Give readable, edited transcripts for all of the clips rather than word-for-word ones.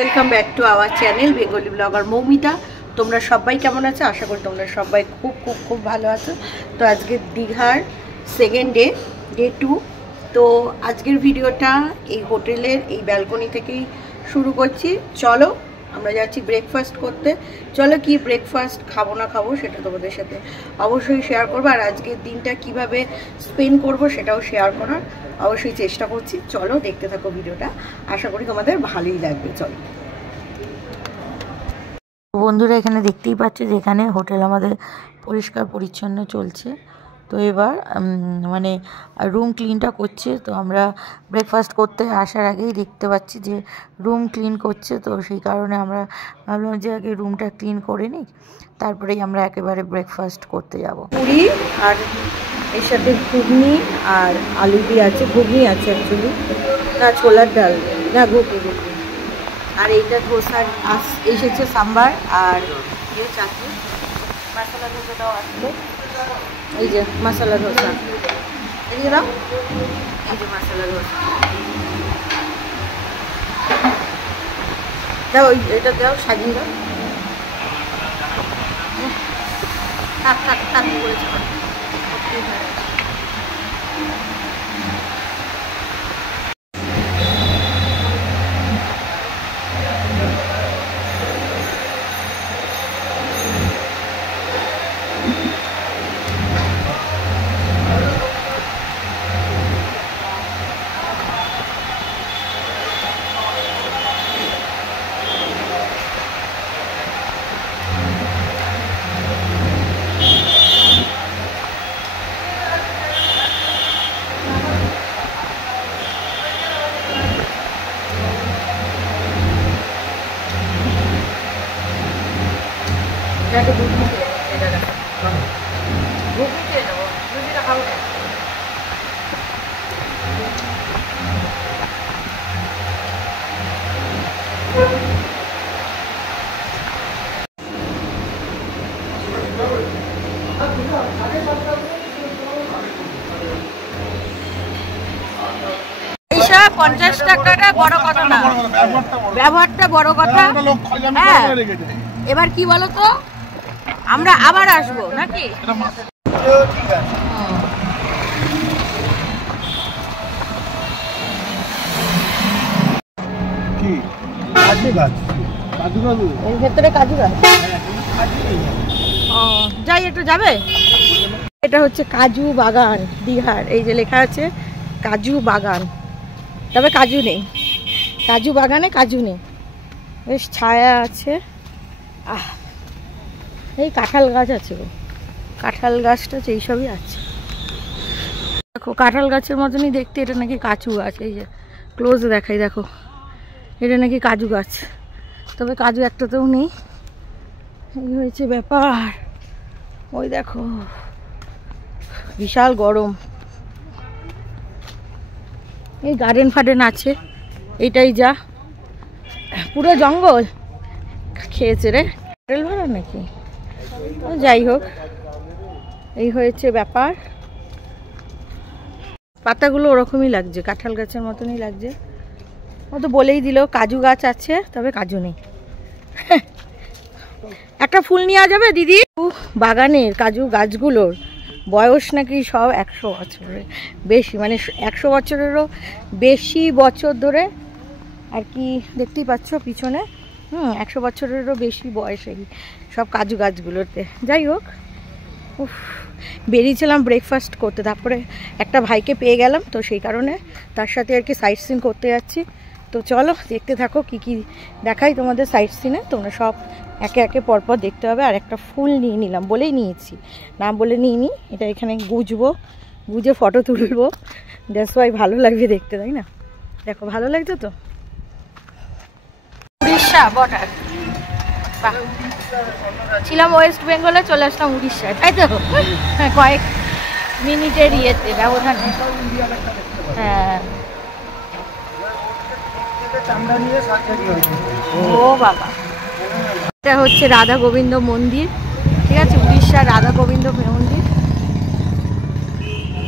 Welcome back to our channel Bengali blogger Moumita. তোমরা সবাই কেমন আছো? আশা করি তোমরা সবাই খুব খুব খুব ভালো আছো। তো আজকে দীঘার সেকেন্ড ডে 2। তো আজকের ভিডিওটা এই হোটেলের এই ব্যালকনি থেকেই শুরু করছি। চলো আমরা যাচ্ছি ব্রেকফাস্ট করতে। চলো কি ব্রেকফাস্ট খাবো না খাবো সেটা তোমাদের সাথে অবশ্যই শেয়ার করবো, আর আজকের দিনটা কিভাবে স্পেন্ড করব সেটাও শেয়ার করার অবশ্যই চেষ্টা করছি। চলো দেখতে থাকো ভিডিওটা, আশা করি তোমাদের ভালোই লাগবে। চলো বন্ধুরা, এখানে দেখতেই পাচ্ছ যে এখানে হোটেল আমাদের পরিষ্কার পরিচ্ছন্ন চলছে। তো এবার মানে রুম ক্লিনটা করছে। তো আমরা ব্রেকফাস্ট করতে আসার আগেই দেখতে পাচ্ছি যে রুম ক্লিন করছে। তো সেই কারণে আমরা ভাবলাম যে আগে রুমটা ক্লিন করে নিই, তারপরেই আমরা একেবারে ব্রেকফাস্ট করতে যাব। পুরি আর এর সাথে ঘুগনি আর আলু দিয়ে আছে। ঘুগনি আছে অ্যাকচুয়ালি, না ছোলার ডাল, না ঘুগনি। আর এইটা ধোসার এসেছে সাম্বার আর চাটনি। মশলা ধোসাটাও আসলো, এই যে মশলা ধোসা। এদিকে দাও, এই যে মশলা ধোসা দাও, এটা দাও, সাজিয়ে দাও। টাক টাক টাক করেছে। এইসব 50 টাকাটা বড় কথা না, ব্যবহারটা বড় কথা। হ্যাঁ, এবার কি বলো তো, আমরা আবার আসবো নাকি? এর ভেতরে কাজু গাছ। ও যাই, একটু যাবে। এটা হচ্ছে কাজু বাগান দীঘার। এই যে লেখা আছে কাজু বাগান, তবে কাজু নেই। কাজু বাগানে কাজু নেই, বেশ ছায়া আছে। এই কাঁঠাল গাছ আছে, কাঁঠাল গাছটা আছে, এইসবই আছে। দেখো কাঁঠাল গাছের মতনই দেখতে, এটা নাকি কাজু গাছ। এই যে ক্লোজ দেখাই, দেখো এটা নাকি কাজু গাছ, তবে কাজু একটাতেও নেই। এই হয়েছে ব্যাপার। ওই দেখো বিশাল গরম। এই গার্ডেন ফার্ডেন আছে, এইটাই যা, পুরো জঙ্গল খেয়েছে রে। হোটেল ভাড়া নাকি, যাই হোক এই হয়েছে ব্যাপার। পাতাগুলো ওরকমই লাগছে, কাঁঠাল গাছের মতনই লাগছে। ও তো বলেই দিল কাজু গাছ আছে, তবে কাজু নেই। একটা ফুল নেওয়া যাবে দিদি? বাগানের কাজু গাছগুলোর বয়স নাকি সব 100 বছরের বেশি, মানে 100 বছরেরও বেশি বছর ধরে আর কি। দেখতেই পাচ্ছ পিছনে, 100 বছরেরও বেশি বয়স এই সব কাজু গাছগুলোতে। যাই হোক, বেরিয়েছিলাম ব্রেকফাস্ট করতে, তারপরে একটা ভাইকে পেয়ে গেলাম, তো সেই কারণে তার সাথে আর কি সাইট সিন করতে যাচ্ছি। তো চলো দেখতে থাকো কি কি দেখাই তোমাদের সাইট সিনে। তোমরা সব একে একে পরপর দেখতে হবে। আর একটা ফুল নিয়ে নিলাম, বলেই নিয়েছি, না বলে নিইনি। এটা এখানে গুজবো, গুজে ফটো তুলবো। দ্যাটস ওয়াই ভালো লাগবে দেখতে, তাই না? দেখো ভালো লাগছে তো। উড়িষ্যা বর্ডার, ছিলাম ওয়েস্ট বেঙ্গলে, চলে আসলাম উড়িষ্যায়, তাই তো? হ্যাঁ, কয়েক মিনিটের ইয়েতে ব্যবধানে। হ্যাঁ, ও বাবা, এটা হচ্ছে রাধা গোবিন্দ মন্দির। ঠিক আছে, উড়িষ্যার রাধা গোবিন্দ মন্দির।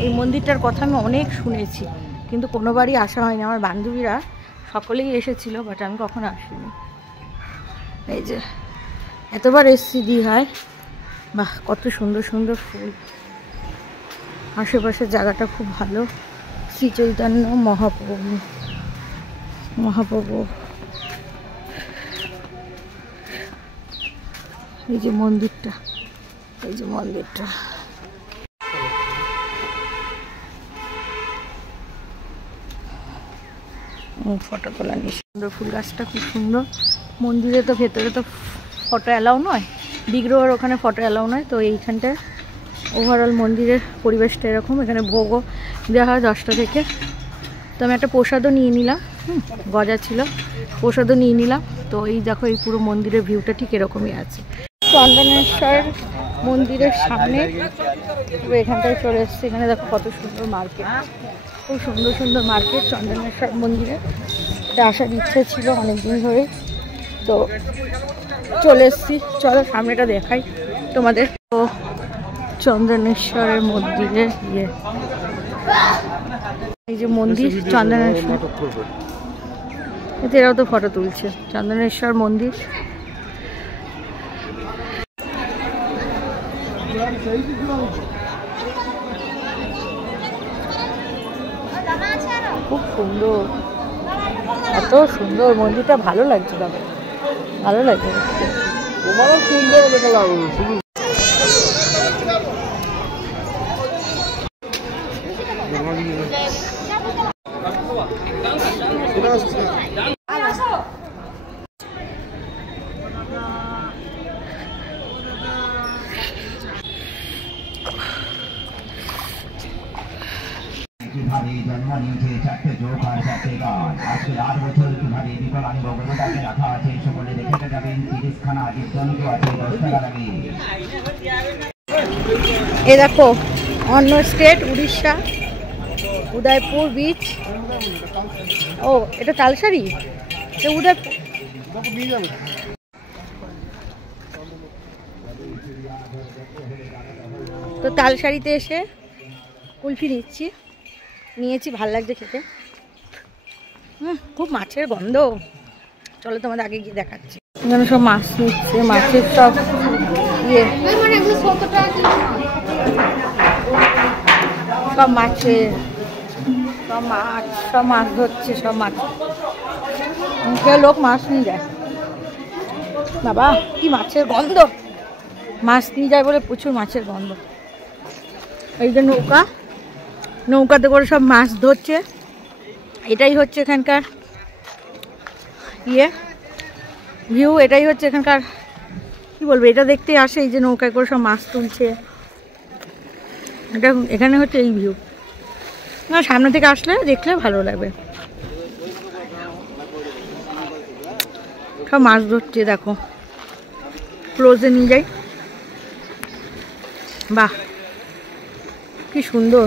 এই মন্দিরটার কথা আমি অনেক শুনেছি, কিন্তু কোনোবারই আসা হয়নি। আমার বান্ধবীরা সকলেই এসেছিল, বাট আমি কখনো আসিনি। এই যে এতবার এসছি দীঘায়, বাহ কত সুন্দর সুন্দর ফুল, আশেপাশের জায়গাটা খুব ভালো। শ্রী চৈতন্য মহাপ্রভু এই যে মন্দিরটা, এই যে মন্দিরটা ফটো তোলা নিয়ে সুন্দর। ফুল গাছটা খুব সুন্দর। মন্দিরে তো ভেতরে তো ফটো অ্যালাউ নয়, বিগ্রহের ওখানে ফটো অ্যালাউ নয়। তো এইখানটায় ওভারঅল মন্দিরের পরিবেশটা এরকম। এখানে ভোগও দেওয়া হয় 10টা থেকে। তো আমি একটা প্রসাদও নিয়ে নিলাম, গজা ছিল, প্রসাদও নিয়ে নিলাম। তো এই দেখো এই পুরো মন্দিরের ভিউটা ঠিক এরকমই আছে। চন্দনেশ্বর মন্দিরের সামনে এখানটায় চলে এসছে। এখানে দেখো কত সুন্দর মার্কেট, খুব সুন্দর সুন্দর মার্কেট চন্দনেশ্বর মন্দিরে। এটা আসার ইচ্ছে ছিল অনেকদিন ধরে, তো চলে এসছি। চলো সামনেটা দেখাই তোমাদের। তো চন্দনেশ্বরের মন্দিরে এই যে মন্দির চন্দনেশ্বর, এরাও তো ফটো তুলছে। চন্দনেশ্বর মন্দির খুব সুন্দর, এত সুন্দর মন্দিরটা, ভালো লাগছে দাদা, ভালো লাগছে। তোমারও সুন্দর দেখলাম। কিভাবে জন্ম নিয়েছে 4টে যোগ আর 4টে গাছ, আজকে 8 বছর কিভাবে বিকলাঙ্গ গরুটাকে রাখা আছে, সকলে দেখে যাবেন 30খানা জীবজন্তু আছে 10 টাকা লাগে। এ দেখো অন্য স্টেট উড়িষ্যা, উদয়পুর বিচ। ও এটা তালসারি, উদয়পুর। তো তালসারিতে এসে কুলফি নিয়েছি, ভাল লাগছে খেতে। খুব মাছের গন্ধ। চলো তোমাদের আগে গিয়ে দেখাচ্ছি। এখানে সব মাছ নিচ্ছে, মাছের সব ইয়ে, সব মাছের সব মাছ ধরছে, সব মাছ লোক মাছ নিয়ে যায়। বাবা কি মাছের গন্ধ, মাছ নিয়ে যায় বলে প্রচুর মাছের গন্ধ। এই যে নৌকাতে করে সব মাছ ধরছে। এটাই হচ্ছে এখানকার ভিউ, এটাই হচ্ছে এখানকার কি বলবো, এটা দেখতে আসে। এই যে নৌকায় করে সব মাছ তুলছে, এটা এখানে হচ্ছে এই ভিউ। না সামনে থেকে আসলে দেখলে ভালো লাগবে। সব মাছ ধরছে, দেখো ক্লোজে নিয়ে যাই। বাহ কি সুন্দর,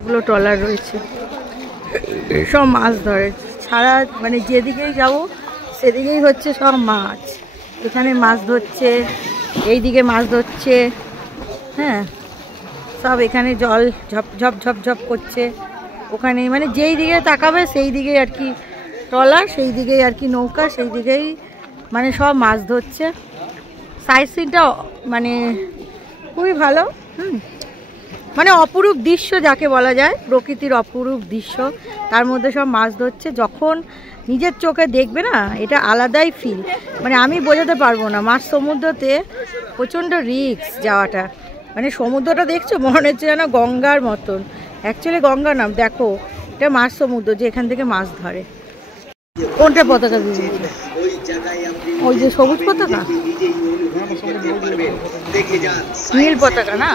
এগুলো ট্রলার রয়েছে, সব মাছ ধরে। সারা মানে যেদিকেই যাবো সেদিকেই হচ্ছে সব মাছ। এখানে মাছ ধরছে, এইদিকে মাছ ধরছে, হ্যাঁ সব এখানে জল ঝপ ঝপ ঝপ ঝপ করছে। ওখানে মানে যেই দিকে তাকাবে সেই দিকেই আর কি ট্রলার, সেই দিকেই আর কি নৌকা, সেই দিকেই মানে সব মাছ ধরছে। সাইড সিনটা মানে খুবই ভালো। মানে অপরূপ দৃশ্য যাকে বলা যায়, প্রকৃতির অপরূপ দৃশ্য, তার মধ্যে সব মাছ ধরছে। যখন নিজের চোখে দেখবে না, এটা আলাদাই ফিল। মানে আমি বোঝাতে পারবো না। মাছ সমুদ্রতে প্রচণ্ড রিস্ক যাওয়াটা। মানে সমুদ্রটা দেখছো মনে হচ্ছে যেন গঙ্গার মতন, অ্যাকচুয়ালি গঙ্গা নাম। দেখো এটা মাছ সমুদ্র, যে এখান থেকে মাছ ধরে। কোনটা পতাকা দিয়ে, ওই যে সবুজ পতাকা, নীল পতাকা না,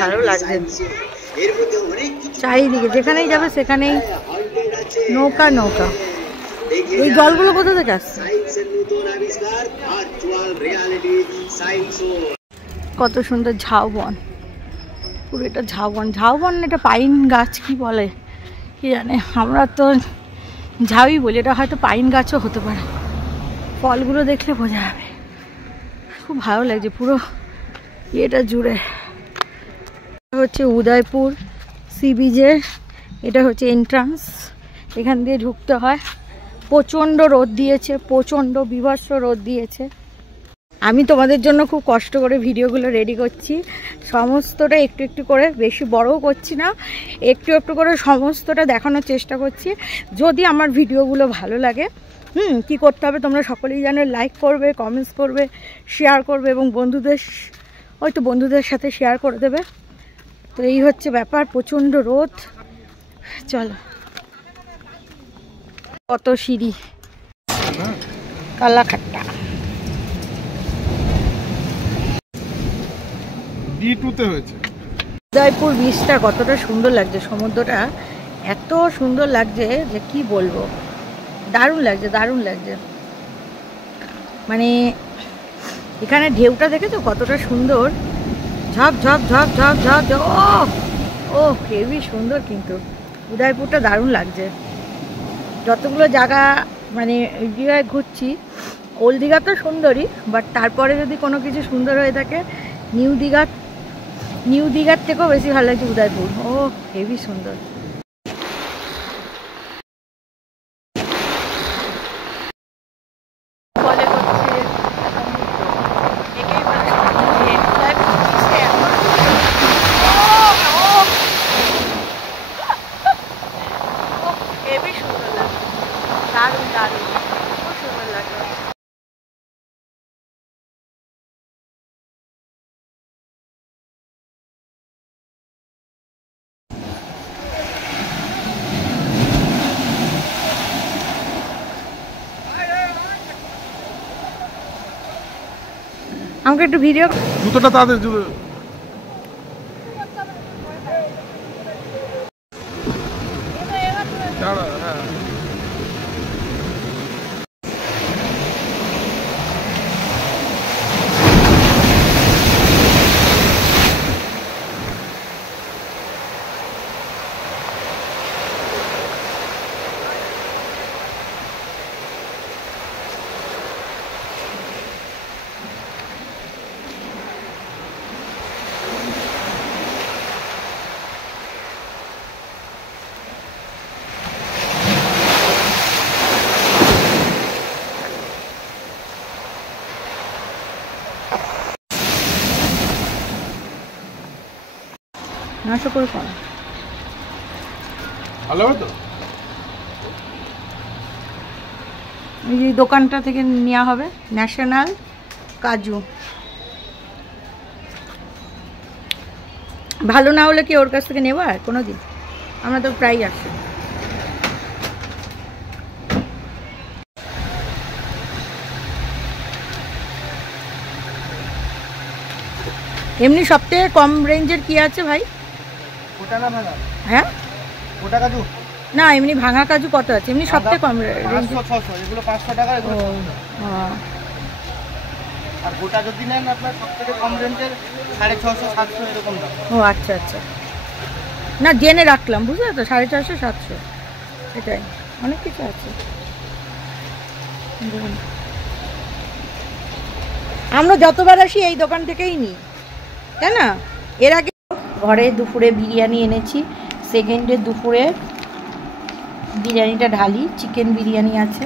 ভালো লাগছে। চারিদিকে যেখানেই যাবে সেখানেই নৌকা নৌকা। এই জলগুলো কোথা থেকে আসছে, কত সুন্দর ঝাউবন, পুরো এটা ঝাউবন। ঝাউবন এটা পাইন গাছ কি বলে কি জানে, আমরা তো ঝাউই বলি, এটা হয়তো পাইন গাছও হতে পারে। ফলগুলো দেখলে বোঝা যাবে। খুব ভালো লাগছে পুরো এটা জুড়ে। হচ্ছে উদয়পুর সি বিচের, এটা হচ্ছে এন্ট্রান্স। এখান দিয়ে ঢুকতে হয়। প্রচণ্ড রোদ দিয়েছে, প্রচণ্ড বিভৎস রোদ দিয়েছে। আমি তোমাদের জন্য খুব কষ্ট করে ভিডিওগুলো রেডি করছি, সমস্তটা একটু একটু করে, বেশি বড়ও করছি না, একটু একটু করে সমস্তটা দেখানোর চেষ্টা করছি। যদি আমার ভিডিওগুলো ভালো লাগে, কি করতে হবে তোমরা সকলেই জানো, লাইক করবে, কমেন্টস করবে, শেয়ার করবে এবং বন্ধুদের সাথে শেয়ার করে দেবে। তো এই হচ্ছে ব্যাপার, প্রচণ্ড রোদ। চলো, কত সিঁড়ি, কালাখাট্টা D2-তে হয়েছে। উদয়পুর বিচটা কতটা সুন্দর লাগছে, সমুদ্রটা এত সুন্দর লাগছে যে কি বলবো, দারুণ লাগছে, দারুণ লাগছে। মানে এখানে ঢেউটা দেখেছো কতটা সুন্দর, ঝপ ঝপ ঝপ ঝপ ঝপ ঝপ। ও হেবি সুন্দর, কিন্তু উদয়পুরটা দারুণ লাগছে। যতগুলো জায়গা মানে দীঘায় ঘুরছি, ওল্ড দীঘা তো সুন্দরই, বাট তারপরে যদি কোনো কিছু সুন্দর হয়ে থাকে, নিউ দীঘার থেকেও বেশি ভালো লাগছে উদয়পুর। ও হেবি সুন্দর। হেবি সুন্দর লাগছে, দারুণ দারুণ, খুব সুন্দর লাগছে। আমাকে একটু ভিডিও, জুতোটা তাদের হ্যাঁ। নশো করে কম, ভালো হবে তো। এই যে দোকানটা থেকে নেওয়া হবে, ন্যাশনাল কাজু। ভালো না হলে কি ওর কাছ থেকে নেবো আর কোনো দিন? আমরা তো প্রায় আসি। এমনি সবথেকে কম রেঞ্জের কি আছে ভাই? ওটা না ভাঙা, হ্যাঁ ওটা কাজু না, এমনি ভাঙা কাজু কত আছে এমনি সবথেকে কম রেঞ্জ? 500-600, এগুলো 500 টাকা, এগুলো 600 টাকা। আর গোটা যদি নেন আপনার সব থেকে কম রেঞ্জের 650-700 এরকম দাম। ও আচ্ছা আচ্ছা, না জেনে রাখলাম, বুঝলে তো, 450-700 এটাই, অনেক কিছু আছে। আমরা যতবার আসি এই দোকান থেকেই নিই, তাই না? এর আগে ঘরে দুপুরে বিরিয়ানি এনেছি, সেকেন্ডে দুপুরে বিরিয়ানিটা ঢালি, চিকেন বিরিয়ানি আছে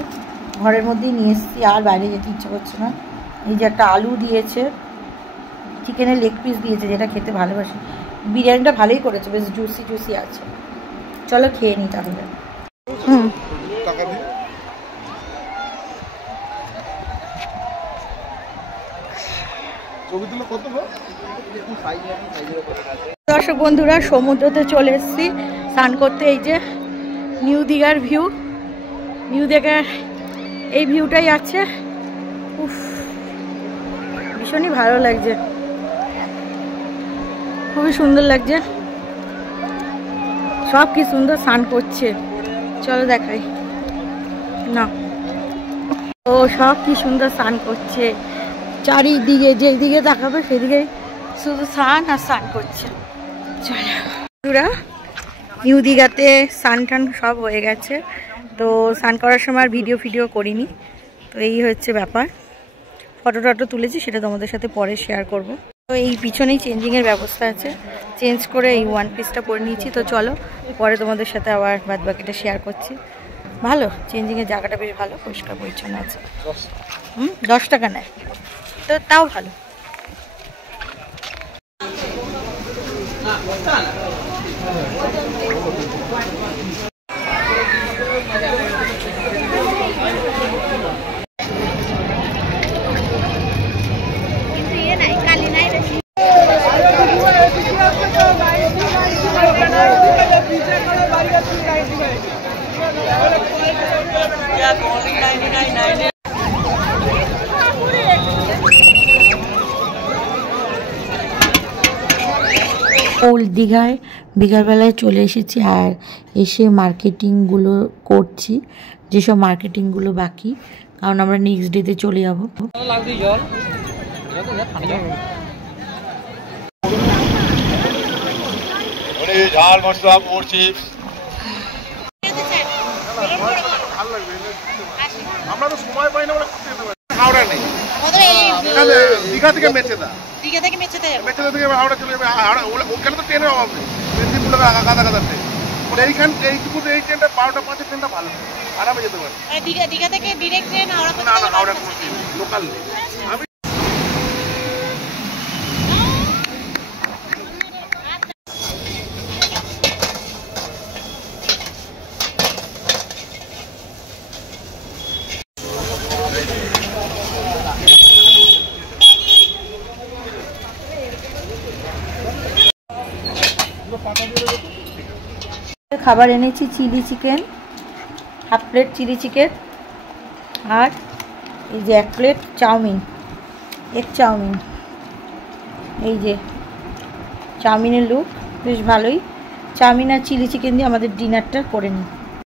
ঘরের মধ্যেই নিয়ে এসেছি, আর বাইরে যেতে ইচ্ছে করছে না। এই যে একটা আলু দিয়েছে, চিকেনের লেগ পিস দিয়েছে, যেটা খেতে ভালোবাসি। বিরিয়ানিটা ভালোই করেছে, বেশ জুসি জুসি আছে। চলো খেয়ে নিই তাহলে। টাকা দিয়ে ছবি তুলে কত গো? দর্শক বন্ধুরা, সমুদ্রতে চলে এসেছি স্নান করতে। এই যে নিউ দীঘার ভিউ, নিউ দীঘার এই ভিউটাই আছে। উফ, ভীষণই ভালো লাগছে, খুবই সুন্দর লাগছে। সব কি সুন্দর স্নান করছে, চলো দেখাই না। ও সব কি সুন্দর স্নান করছে, চারিদিকে যেদিকে তাকাবে সেদিকে শুধু স্নান আর স্নান করছে। চলো, নিউ দীঘাতে স্নান টান সব হয়ে গেছে, তো স্নান করার সময় আর ভিডিও করিনি। তো এই হচ্ছে ব্যাপার, ফটো টটো তুলেছি, সেটা তোমাদের সাথে পরে শেয়ার করব। তো এই পিছনেই চেঞ্জিংয়ের ব্যবস্থা আছে, চেঞ্জ করে এই ওয়ান পিসটা পরে নিয়েছি। তো চলো পরে তোমাদের সাথে আবার বাদ বাকিটা শেয়ার করছি। ভালো, চেঞ্জিংয়ের জায়গাটা বেশ ভালো, পরিষ্কার পরিচ্ছন্ন আছে। 10 টাকা নেয়, তো তাও ভালো। ওল্ড দীঘায় বিকালবেলায় চলে এসেছি, আর এসে মার্কেটিংগুলো করছি, যেসব মার্কেটিংগুলো বাকি, কারণ আমরা নেক্সট ডেতে চলে যাবো। ঝাল মশলা চিপস আমরা তো সময় পাই না বলে হাওড়া নেই, দীঘা থেকে মেচেদা, মেচেদা থেকে হাওড়া চলে যাবে। ওখানে তো ট্রেনের অভাব নেই, মেদিনীপুর গাদা ট্রেন। এইখান এইটুকু এই ট্রেনটা 12টা 5 ট্রেনটা ভালো, আরামে যেতে পারে। দীঘা থেকে ডিরেক্ট ট্রেন না না, হাওড়া কোনো ট্রেন লোকাল নেই। আমি খাবার এনেছি chilli chicken, half plate chilli chicken, আর এই যে 1 প্লেট চাউমিন, এগ চাউমিন। এই যে চাউমিনের লুক বেশ ভালোই। চাউমিন আর চিলি চিকেন দিয়ে আমাদের ডিনারটা করে নিই।